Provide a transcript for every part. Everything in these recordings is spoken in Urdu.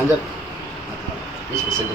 한잔. 이십 센터.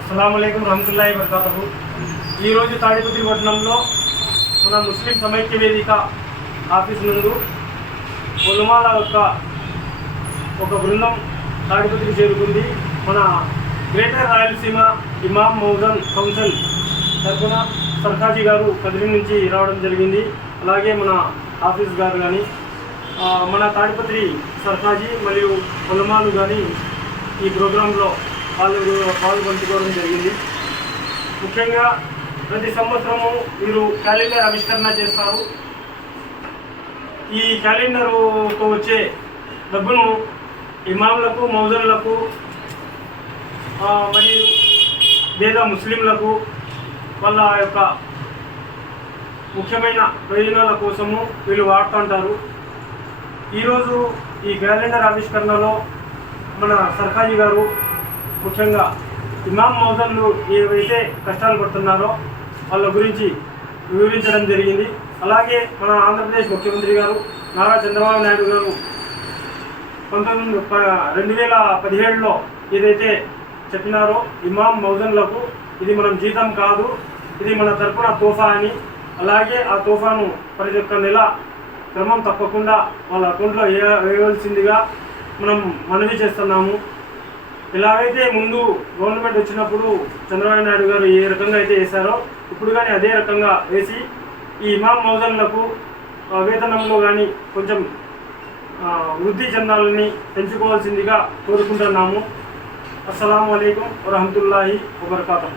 అస్సలాము అలైకుం రహమతుల్లాహి వబరకాతుహు. ఈరోజు తాడిపత్రి పట్టణంలో మన ముస్లిం సమైక్య వేదిక ఆఫీస్ నందు ఉలమాల యొక్క ఒక బృందం తాడిపత్రికి చేరుకుంది. మన గ్రేటర్ రాయలసీమ ఇమాం మౌజన్ కౌన్సిల్ తరఫున సర్కాజీ గారు కదిరి నుంచి రావడం జరిగింది. అలాగే మన ఆఫీస్ గారు కానీ మన తాడిపత్రి సర్కాజీ మరియు ఉలమాలు కానీ ఈ ప్రోగ్రాంలో పాల్గొంచుకోవడం జరిగింది. ముఖ్యంగా ప్రతి సంవత్సరము వీరు క్యాలెండర్ ఆవిష్కరణ చేస్తారు. ఈ క్యాలెండర్తో వచ్చే డబ్బును ఇమాంలకు మౌజన్లకు మరియు పేద ముస్లింలకు వాళ్ళ యొక్క ముఖ్యమైన ప్రయోజనాల కోసము వీళ్ళు వాడుతుంటారు. ఈరోజు ఈ క్యాలెండర్ ఆవిష్కరణలో మన సర్కాజీ గారు ముఖ్యంగా ఇమాం మౌజన్లు ఏవైతే కష్టాలు పడుతున్నారో వాళ్ళ గురించి వివరించడం జరిగింది. అలాగే మన ఆంధ్రప్రదేశ్ ముఖ్యమంత్రి గారు నారా చంద్రబాబు నాయుడు గారు 2017లో ఏదైతే చెప్పినారో ఇమాం మౌజన్లకు ఇది మనం జీతం కాదు, ఇది మన తరపున తోఫా అని, అలాగే ఆ తోఫాను ప్రతి ఒక్క నెల క్రమం తప్పకుండా వాళ్ళ అకౌంట్లో వేయవలసిందిగా మనం మనవి చేస్తున్నాము. ఇలాగైతే ముందు గవర్నమెంట్ వచ్చినప్పుడు చంద్రబాబు నాయుడు గారు ఏ రకంగా అయితే వేశారో ఇప్పుడు కానీ అదే రకంగా వేసి ఈ ఇమాం మౌజన్లకు వేతనంలో కానీ కొంచెం వృద్ధి చెందాలని పెంచుకోవాల్సిందిగా కోరుకుంటున్నాము. అస్సలాము అలైకుం వరహమతుల్లాహి వబరకాతుహు.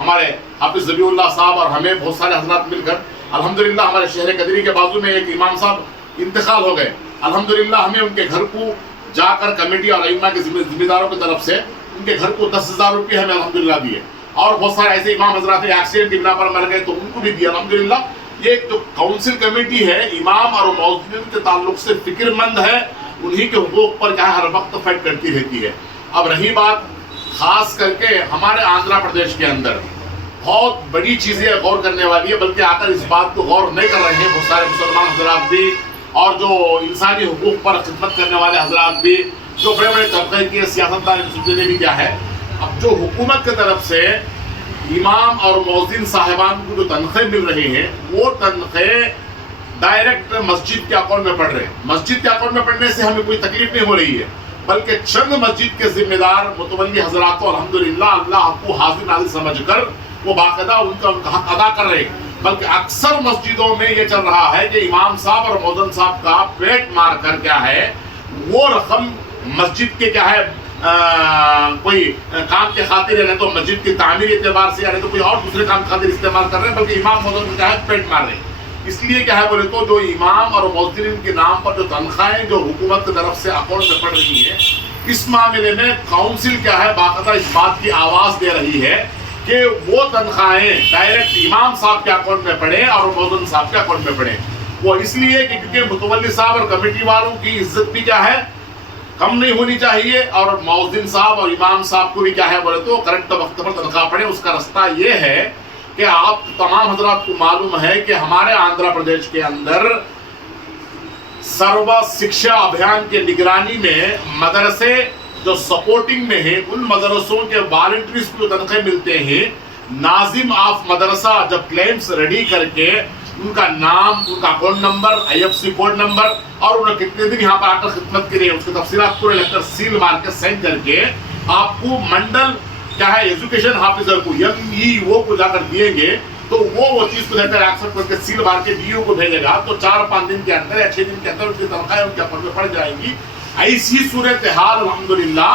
ہمارے حافظ ذبیح اللہ صاحب اور ہمیں بہت سارے حضرات مل کر الحمدللہ ہمارے شہر قدری کے بازو میں ایک امام صاحب انتقال ہو گئے. الحمدللہ ہمیں ان کے گھر کو جا کر کمیٹی اور ائمہ کے ذمہ داروں کی طرف سے ان کے گھر کو 10,000 روپے ہمیں الحمدللہ دیے, اور بہت سارے ایسے امام حضرات ایکسیڈنٹ کی بنا پر مر گئے تو ان کو بھی دیا الحمدللہ. یہ ایک جو کونسل کمیٹی ہے امام اور مؤذنین کے تعلق سے فکر مند ہے, انہی کے حقوق پر کیا ہے ہر وقت فائٹ کرتی رہتی ہے. اب رہی بات خاص کر کے ہمارے آندھرا پردیش کے اندر بہت بڑی چیزیں غور کرنے والی ہے, بلکہ آ کر اس بات کو غور نہیں کر رہے ہیں بہت سارے مسلمان حضرات بھی, اور جو انسانی حقوق پر خدمت کرنے والے حضرات بھی, جو بڑے بڑے طبقے کے سیاستدان نے بھی کیا ہے. اب جو حکومت کی طرف سے امام اور مؤذن صاحبان کو جو تنخواہیں مل رہی ہیں وہ تنخواہیں ڈائریکٹ مسجد کے اکاؤنٹ میں پڑ رہے ہیں. مسجد کے اکاؤنٹ میں پڑنے سے ہمیں کوئی تکلیف نہیں ہو رہی ہے, بلکہ چند مسجد کے ذمہ دار متولی حضرات کو الحمدللہ اللہ کو حاضر ناظر سمجھ کر وہ باقاعدہ ان کا حق ادا کر رہے ہیں. بلکہ اکثر مسجدوں میں یہ چل رہا ہے کہ امام صاحب اور مؤذن صاحب کا پیٹ مار کر کیا ہے وہ رقم مسجد کے کیا ہے کوئی کام کے خاطر یا تو مسجد کی تعمیر اعتبار سے یا تو کوئی اور دوسرے کام کے خاطر استعمال کر رہے ہیں, بلکہ امام مؤذن کیا ہے پیٹ مار رہے ہیں. اس لیے کیا ہے بولے تو جو امام اور مؤذنین کے نام پر جو تنخواہیں جو حکومت کی طرف سے اکاؤنٹ میں پڑ رہی ہیں, اس معاملے میں کاؤنسل کیا ہے باقاعدہ اس بات کی آواز دے رہی ہے کہ وہ تنخواہیں ڈائریکٹ امام صاحب کے اکاؤنٹ میں پڑے اور مؤذن صاحب کے اکاؤنٹ میں پڑے. وہ اس لیے کہ کیونکہ متولی صاحب اور کمیٹی والوں کی عزت بھی کیا ہے کم نہیں ہونی چاہیے, اور مؤذن صاحب اور امام صاحب کو بھی کیا ہے بولے تو کریکٹ وقت پر تنخواہ پڑے. اس کا رستہ یہ ہے کہ آپ تمام حضرات کو معلوم ہے کہ ہمارے آندھرا پردیش کے اندر سروا شکشا ابھیان کے نگرانی میں مدرسے جو سپورٹنگ میں ہیں ان مدرسوں کے والنٹریز کو تنخواہ ملتے ہیں. ناظم آف مدرسہ جب کلیمز ریڈی کر کے ان کا نام, ان کا account number, IFC code number اور انہوں نے کتنے دن یہاں پر آ کر خدمت کی اس کی تفصیلات پورے لکھ کر سیل مار کے سائن کر کے آپ کو منڈل کیا ہے ایجوکیشن آفیسر کو MEO کو جا کر دیں گے تو وہ چیز کو لے کر ایکسپٹ کر کے سیل مار کے DO کو بھیجے گا تو 4-5 دن کے اندر یا 6 دن کے اندر ان کی تنخواہیں ان کے اکاؤنٹ میں پڑ جائیں گی. ایسی صورتحال الحمدللہ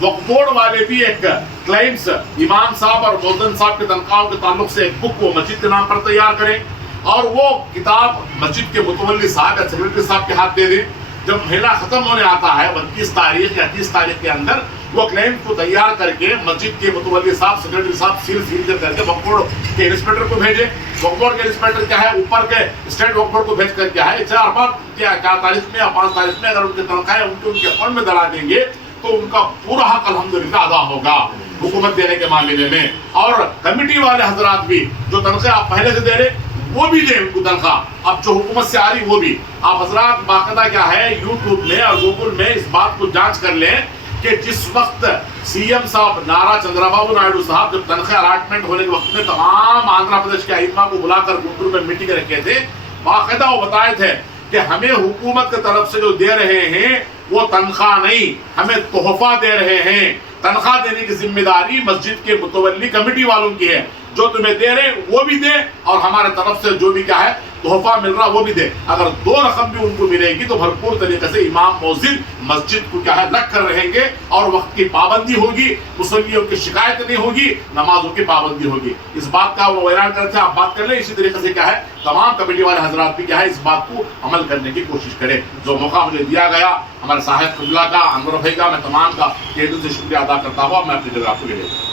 وقف بورڈ والے بھی ایک کلیمز امام صاحب اور مؤذن صاحب کے تنخواہوں کے تعلق سے ایک بک وہ مسجد کے نام پر تیار کریں اور وہ کتاب مسجد کے متولی صاحب یا سیکرٹری صاحب کے ہاتھ دے دیں. جب مہینہ ختم ہونے آتا ہے 29 تاریخ یا 30 تاریخ کے اندر وہ کلیم کو تیار کر کے مسجد کے متولی صاحب سیکرٹری صاحب سیل کر کے وقف بورڈ کے انسپیکٹر کو بھیجے. وقف بورڈ کے انسپیکٹر کیا ہے اوپر کے اسٹیٹ وقف بورڈ کو بھیج کر کیا ہے 4 تاریخ میں یا 5 تاریخ میں اگر ان کی تنخواہیں ان کے اکاؤنٹ میں ڈلا دیں گے تو ان کا پورا حق الحمدللہ ادا ہوگا حکومت دینے کے معاملے میں. اور کمیٹی والے حضرات بھی جو تنخواہ آپ پہلے سے دے رہے وہ بھی دیں ان کو تنخواہ, اب جو حکومت سے آ رہی وہ بھی. آپ حضرات باقاعدہ کیا ہے یوٹیوب میں اور گوگل میں اس بات کو جانچ کر لیں کہ جس وقت CM صاحب نارا چندرا بابو نائیڈو صاحب جب تنخواہ الاٹمنٹ ہونے کے وقت میں تمام آندھرا پردیش کے ائمہ کو بلا کر گنٹور میں میٹنگ رکھے تھے, باقاعدہ وہ بتائے تھے کہ ہمیں حکومت کی طرف سے جو دے رہے ہیں وہ تنخواہ نہیں ہمیں تحفہ دے رہے ہیں. تنخواہ دینے کی ذمہ داری مسجد کے متولی کمیٹی والوں کی ہے. جو تمہیں دے رہے وہ بھی دے اور ہمارے طرف سے جو بھی کیا ہے تحفہ مل رہا وہ بھی دے. اگر 2 رقم بھی ان کو ملے گی تو بھرپور طریقے سے امام مؤذن مسجد کو کیا ہے لگ کر رہیں گے اور وقت کی پابندی ہوگی, مصلیوں کی شکایت نہیں ہوگی, نمازوں کی پابندی ہوگی. اس بات کا وہ اعلان کرتے ہیں, آپ بات کر لیں. اسی طریقے سے کیا ہے تمام کمیٹی والے حضرات بھی کیا ہے اس بات کو عمل کرنے کی کوشش کریں. جو موقع مجھے دیا گیا ہمارے صاحب قبلہ کا, انور بھائی کا, میں تمام کا دل سے شکریہ ادا کرتا ہوا. میں اپنی جگہ کو لے لیتا ہوں.